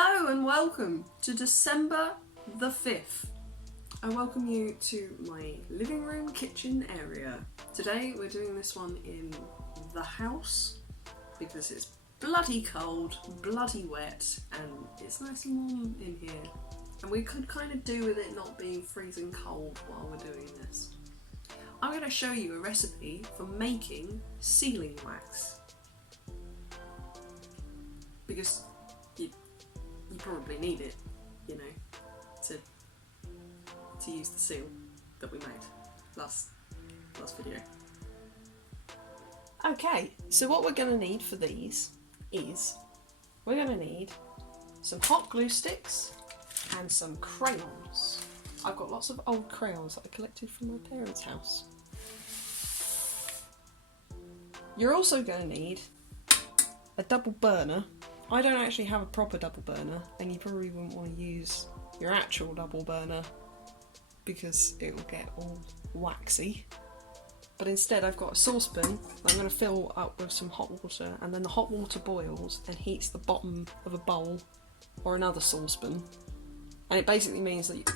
Hello and welcome to December the 5th. I welcome you to my living room kitchen area. Today we're doing this one in the house because it's bloody cold, bloody wet, and it's nice and warm in here. And we could kind of do with it not being freezing cold while we're doing this. I'm going to show you a recipe for making sealing wax. Because you probably need it, you know, to use the seal that we made last video. Okay, so what we're going to need for these is we're going to need some hot glue sticks and some crayons. I've got lots of old crayons that I collected from my parents' house. You're also going to need a double burner. I don't actually have a proper double burner, and you probably wouldn't want to use your actual double burner because it will get all waxy. But instead I've got a saucepan that I'm going to fill up with some hot water, and then the hot water boils and heats the bottom of a bowl or another saucepan. And it basically means that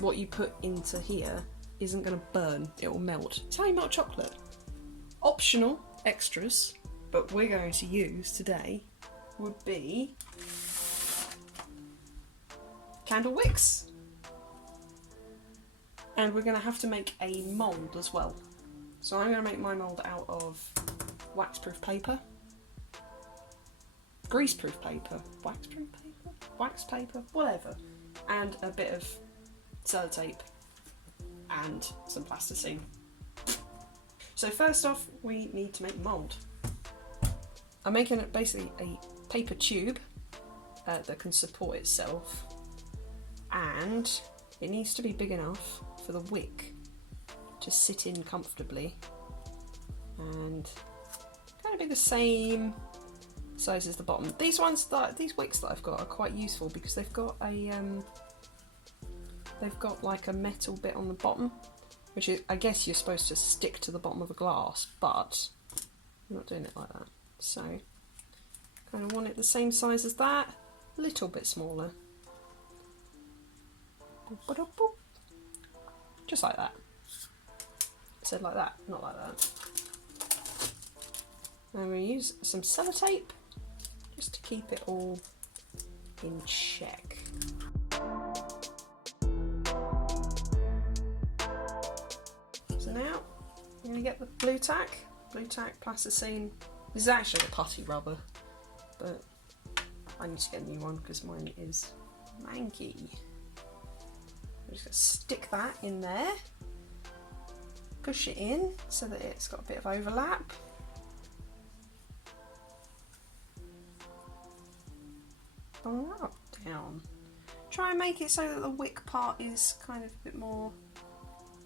what you put into here isn't going to burn, it will melt. It's how you melt chocolate. Optional extras, but we're going to use today would be candle wicks, and we're going to have to make a mould as well. So I'm going to make my mould out of wax-proof paper, grease-proof paper, wax paper, whatever, and a bit of sellotape and some plasticine. So first off, we need to make a mould. I'm making it basically a paper tube that can support itself, and it needs to be big enough for the wick to sit in comfortably, and kind of be the same size as the bottom. These wicks that I've got are quite useful because they've got like a metal bit on the bottom, which is, I guess you're supposed to stick to the bottom of a glass, but I'm not doing it like that. So kind of want it the same size as that, a little bit smaller. Just like that. I said like that, not like that. I'm going to use some sellotape just to keep it all in check. So now I'm going to get the blue tack, plasticine. This is actually a putty rubber, but I need to get a new one because mine is manky. I'm just going to stick that in there, push it in so that it's got a bit of overlap. Up, down. Try and make it so that the wick part is kind of a bit more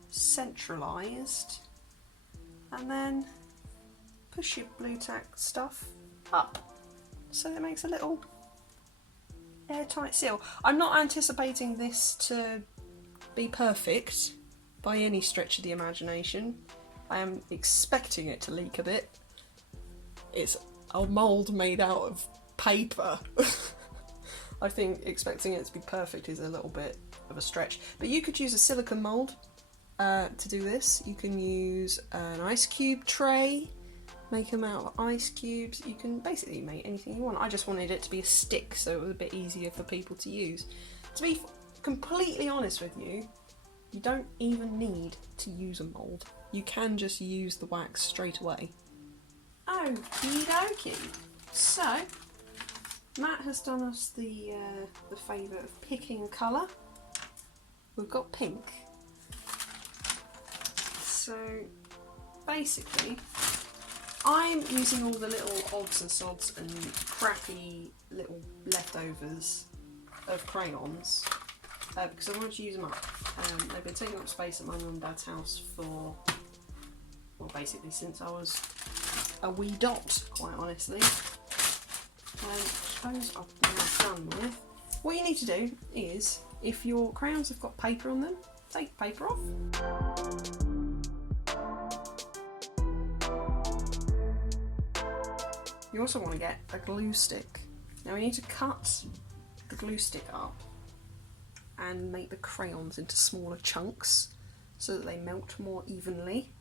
centralised, and then push your blue tack stuff up so it makes a little airtight seal. I'm not anticipating this to be perfect by any stretch of the imagination. I am expecting it to leak a bit. It's a mould made out of paper. I think expecting it to be perfect is a little bit of a stretch, but you could use a silicone mould to do this. You can use an ice cube tray, make them out of ice cubes. You can basically make anything you want. I just wanted it to be a stick so it was a bit easier for people to use. To be completely honest with you, you don't even need to use a mould. You can just use the wax straight away. Okie dokie. So Matt has done us the favour of picking a colour. We've got pink. So basically, I'm using all the little odds and sods and crappy little leftovers of crayons because I wanted to use them up. They've been taking up space at my mum and dad's house for, well, basically since I was a wee dot, quite honestly. Those are done with. What you need to do is, if your crayons have got paper on them, take the paper off. You also want to get a glue stick. Now we need to cut the glue stick up and make the crayons into smaller chunks so that they melt more evenly.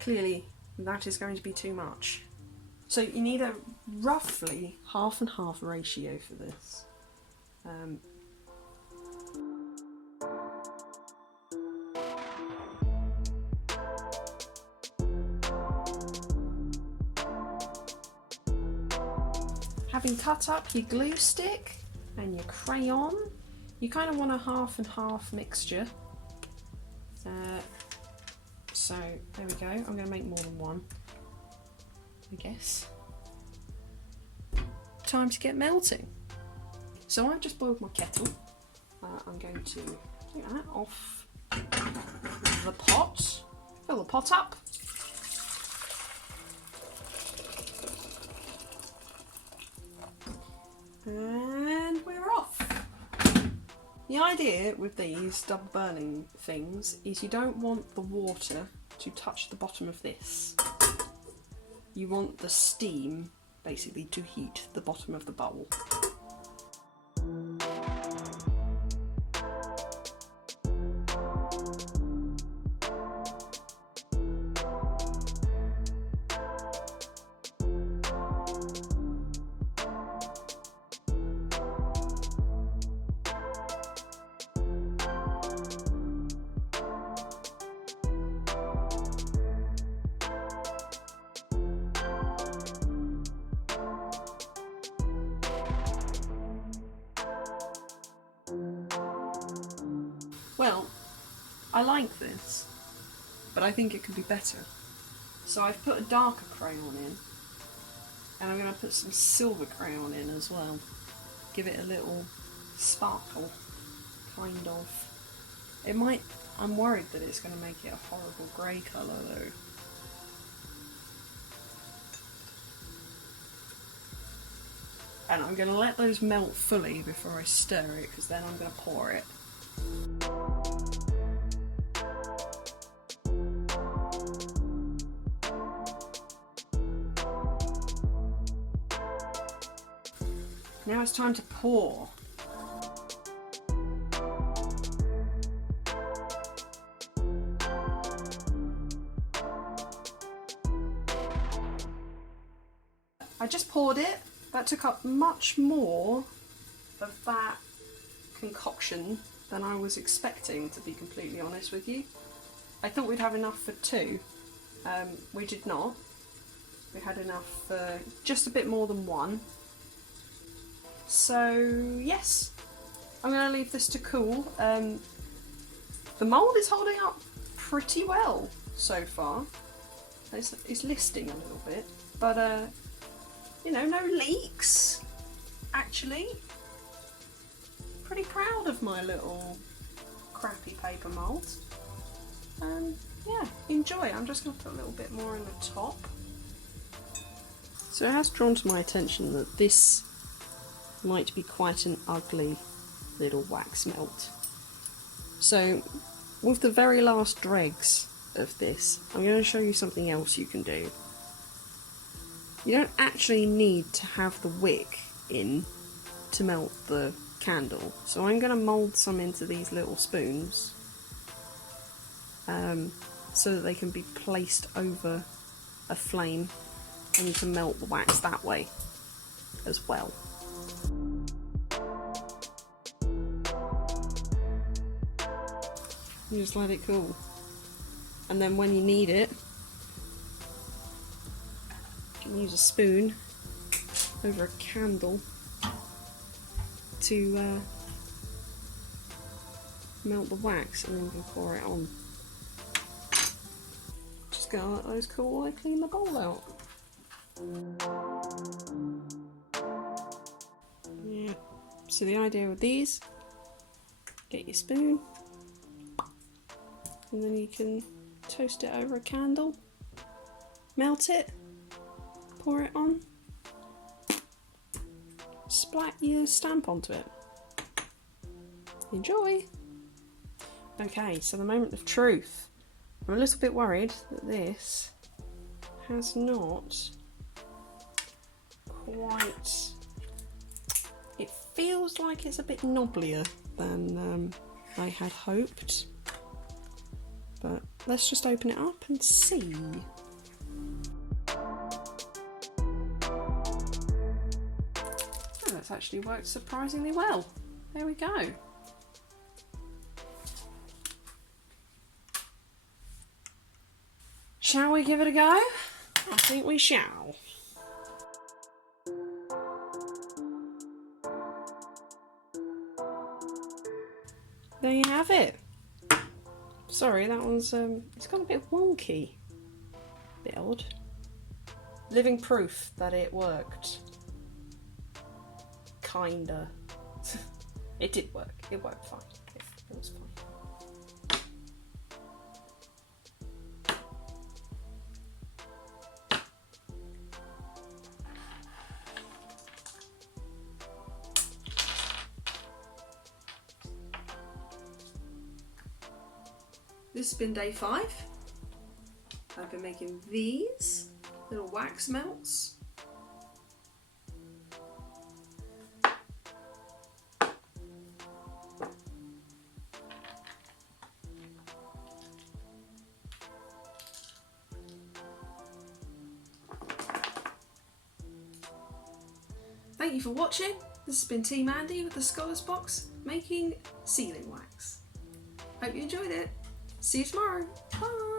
Clearly that is going to be too much. So you need a roughly half and half ratio for this. Having cut up your glue stick and your crayon, you kind of want a half and half mixture. So there we go. I'm going to make more than one, I guess. Time to get melting. So I've just boiled my kettle. I'm going to take that off the pot. Fill the pot up. And we're off. The idea with these double burning things is you don't want the water to touch the bottom of this. You want the steam basically to heat the bottom of the bowl. Well, I like this, but I think it could be better. So I've put a darker crayon in, and I'm going to put some silver crayon in as well. Give it a little sparkle, kind of. It might, I'm worried that it's going to make it a horrible grey colour though. And I'm going to let those melt fully before I stir it, because then I'm going to pour it. Now it's time to pour. I just poured it. That took up much more of that concoction than I was expecting, to be completely honest with you. I thought we'd have enough for two. We did not. We had enough for just a bit more than one. So yes, I'm going to leave this to cool. The mould is holding up pretty well so far. It's listing a little bit, but you know, no leaks, actually. Pretty proud of my little crappy paper mould. Yeah, enjoy. I'm just going to put a little bit more in the top. So it has drawn to my attention that this might be quite an ugly little wax melt. So with the very last dregs of this, I'm going to show you something else you can do. You don't actually need to have the wick in to melt the candle, so I'm going to mould some into these little spoons so that they can be placed over a flame and you can melt the wax that way as well. You just let it cool, and then when you need it, you can use a spoon over a candle to melt the wax, and then you can pour it on. Just gonna let those cool while I clean the bowl out. Yeah. So the idea with these, get your spoon, and then you can toast it over a candle, melt it, pour it on, splat your stamp onto it. Enjoy! Okay, so the moment of truth. I'm a little bit worried that this has not quite... It feels like it's a bit knobblier than I had hoped. But let's just open it up and see. Oh, that's actually worked surprisingly well. There we go. Shall we give it a go? I think we shall. There you have it. Sorry, that one's it's got a bit wonky. A bit odd. Living proof that it worked. Kinda. It did work. It worked fine. It was fine. This has been day 5. I've been making these little wax melts. Thank you for watching. This has been Team Andy with the Scholar's Box making sealing wax. Hope you enjoyed it. See you tomorrow. Bye.